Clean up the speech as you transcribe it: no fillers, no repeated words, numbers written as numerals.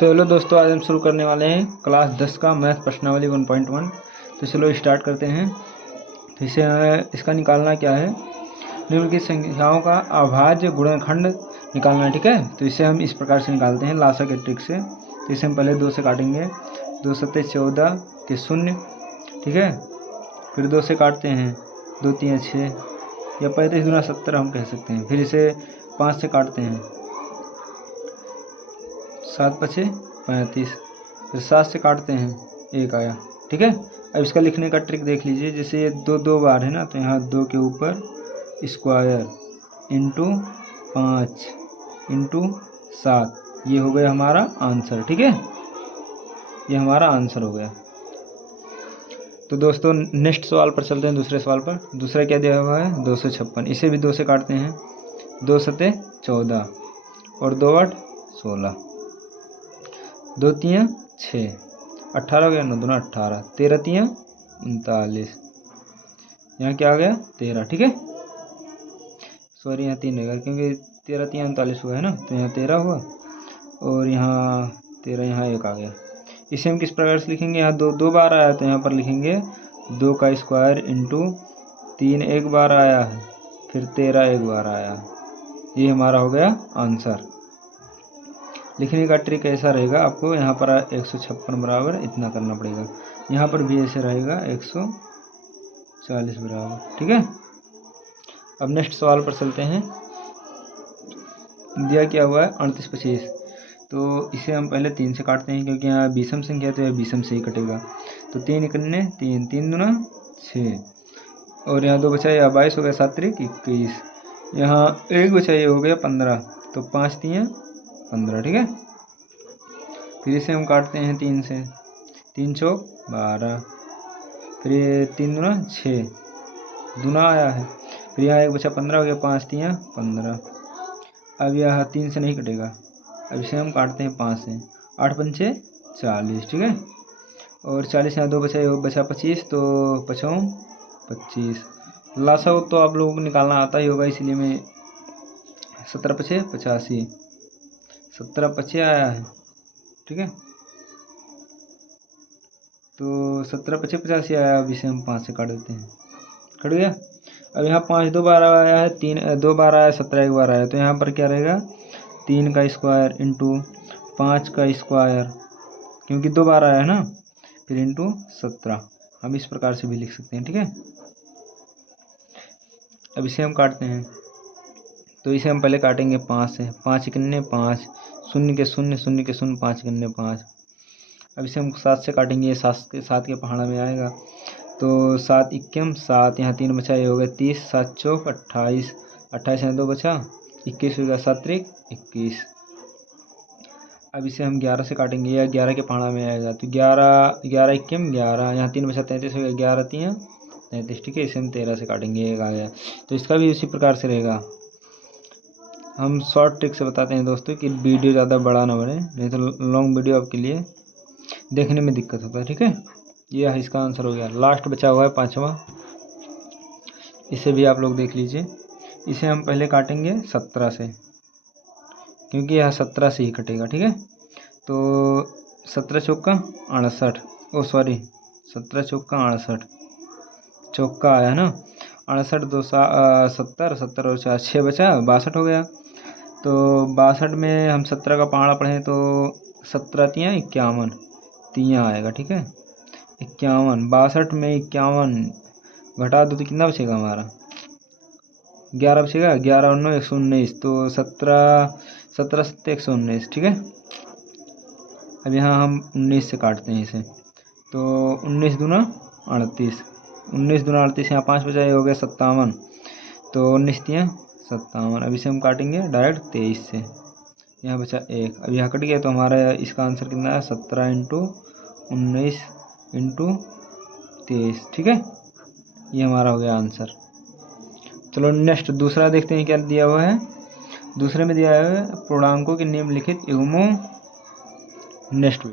Hello दोस्तों, आज हम शुरू करने वाले हैं क्लास 10 का मैथ प्रश्नावली 1.1। तो चलो स्टार्ट करते हैं। तो इसे इसका निकालना क्या है, निम्नलिखित संख्याओं का अभाज्य गुणनखंड निकालना है। ठीक है, तो इसे हम इस प्रकार से निकालते हैं लासा के ट्रिक से। तो इसे हम पहले 2 से काटेंगे, 2 सत्ते 14 के 0। ठीक है, फिर 2 से काटते हैं, 2 3 6 या 35 गुना 70 हम कह सकते हैं। फिर इसे 5 से काटते हैं, 7 पचे 35। फिर 7 से काटते हैं, 1 आया। ठीक है, अब इसका लिखने का ट्रिक देख लीजिए। जैसे ये 2 बार है ना, तो यहाँ 2 के ऊपर स्क्वायर इंटू 5 इंटू 7, ये हो गया हमारा आंसर। ठीक है, ये हमारा आंसर हो गया। तो दोस्तों नेक्स्ट सवाल पर चलते हैं, दूसरे सवाल पर। दूसरा क्या दिया हुआ है, 256। इसे भी 2 से काटते हैं, 2 सत्ते 14 और 2 8 16, 2 3 6, 18 हो गया, 9 दूना 18, 13 3 39, यहाँ क्या आ गया 13। ठीक है, सॉरी यहाँ 3 रहेगा क्योंकि 13 3 39 हुआ है ना, तो यहाँ 13 हुआ और यहाँ 13, यहाँ 1 आ गया। इसे हम किस प्रकार से लिखेंगे, यहाँ 2 बार आया तो यहाँ पर लिखेंगे 2 का स्क्वायर इंटू 3 एक बार आया है, फिर 13 एक बार आया है। ये हमारा हो गया आंसर। लिखने का ट्रिक ऐसा रहेगा, आपको यहाँ पर 156 बराबर इतना करना पड़ेगा, यहाँ पर भी ऐसे रहेगा 140 बराबर। ठीक है, अब नेक्स्ट सवाल पर चलते हैं। दिया क्या हुआ है 38 25। तो इसे हम पहले 3 से काटते हैं क्योंकि यहाँ विषम संख्या है, तो यह विषम से ही कटेगा। तो 3 इकन्ने 3, 3 दूना 6 और यहाँ 2 बचा, या 22 हो गया, 7 त्रिक 21, यहाँ 1 बचा, ये हो गया 15, तो 5 3 15। ठीक है, फिर इसे हम काटते हैं 3 से, 3 चौक 12, फिर ये 3 दूना 6, दूना आया है, फिर यहाँ 1 बचा, 15 हो गया, 5 3 15। अब यह 3 से नहीं कटेगा, अब इसे हम काटते हैं 5 से, 8 पंचे 40। ठीक है, और 40 यहाँ 2 बचा, बचा 25, तो 5 25। लासा तो आप लोगों को निकालना आता ही होगा, इसलिए मैं 17 पचे 85, 17 पचे आया है। ठीक है, तो 17 पचे 85 आया। अब इसे हम 5 से काट देते हैं, कट गया। अब यहाँ 5 2 बार आया है, 3 2 बार आया, 17 एक बार आया, तो यहाँ पर क्या रहेगा 3 का स्क्वायर इंटू 5 का स्क्वायर, क्योंकि 2 बार आया है ना, फिर इंटू 17। हम इस प्रकार से भी लिख सकते हैं। ठीक है, अब इसे हम काटते हैं, तो इसे हम पहले काटेंगे 5 से, 5 इकन्ने 5, 0 के 0 0 के 0, 5 इकन्ने 5। अब इसे हम 7 से काटेंगे, 7 के पहाड़ा में आएगा, तो 7 इक्कीम 7, यहाँ 3 बचा, ये हो गया 30, 7 चौक 28, 28 यहाँ 2 बचा, 21 हो गया, 7 त्रिक 21। अब इसे हम 11 से काटेंगे, या 11 के पहाड़ा में आएगा, तो 11 इक्कीम 11, यहाँ 3 बचा, 33 हो गया, 11 3 33। ठीक है, इसे हम 13 से काटेंगे, 1 आ गया। तो इसका भी उसी प्रकार से रहेगा। हम शॉर्ट ट्रिक से बताते हैं दोस्तों कि वीडियो ज़्यादा बड़ा ना बने, नहीं तो लॉन्ग वीडियो आपके लिए देखने में दिक्कत होता है। ठीक है, यह इसका आंसर हो गया। लास्ट बचा हुआ है 5वां, इसे भी आप लोग देख लीजिए। इसे हम पहले काटेंगे 17 से, क्योंकि यह 17 से ही कटेगा। ठीक है, तो 17 चौका 68, ओ सॉरी 17 चौका 68, चौका आया ना, 68 2 70, 70 और 4 6 बचा, 62 हो गया। तो 62 में हम 17 का पहाड़ा पढ़ें तो 17 तियाँ 51, तियाँ आएगा। ठीक है, 51, 62 में 51 घटा दो तो कितना बचेगा हमारा, 11 बचेगा, 11 और 9 119, तो 17 सत्ते 119। ठीक है, अब यहाँ हम 19 से काटते हैं इसे, तो 19 दूना 38, 19 दूना 38, यहाँ 5 बचा, ये हो गया 57, तो 19 तियाँ 57। अब इसे हम काटेंगे डायरेक्ट 23 से, यहाँ बचा 1, अब यहाँ कट गया, तो हमारा इसका आंसर कितना है 17 इंटू 19 इंटू 23। ठीक है, ये हमारा हो गया आंसर। चलो नेक्स्ट दूसरा देखते हैं क्या दिया हुआ है। दूसरे में दिया है पूर्णांकों के निम्नलिखित युग्मों। नेक्स्ट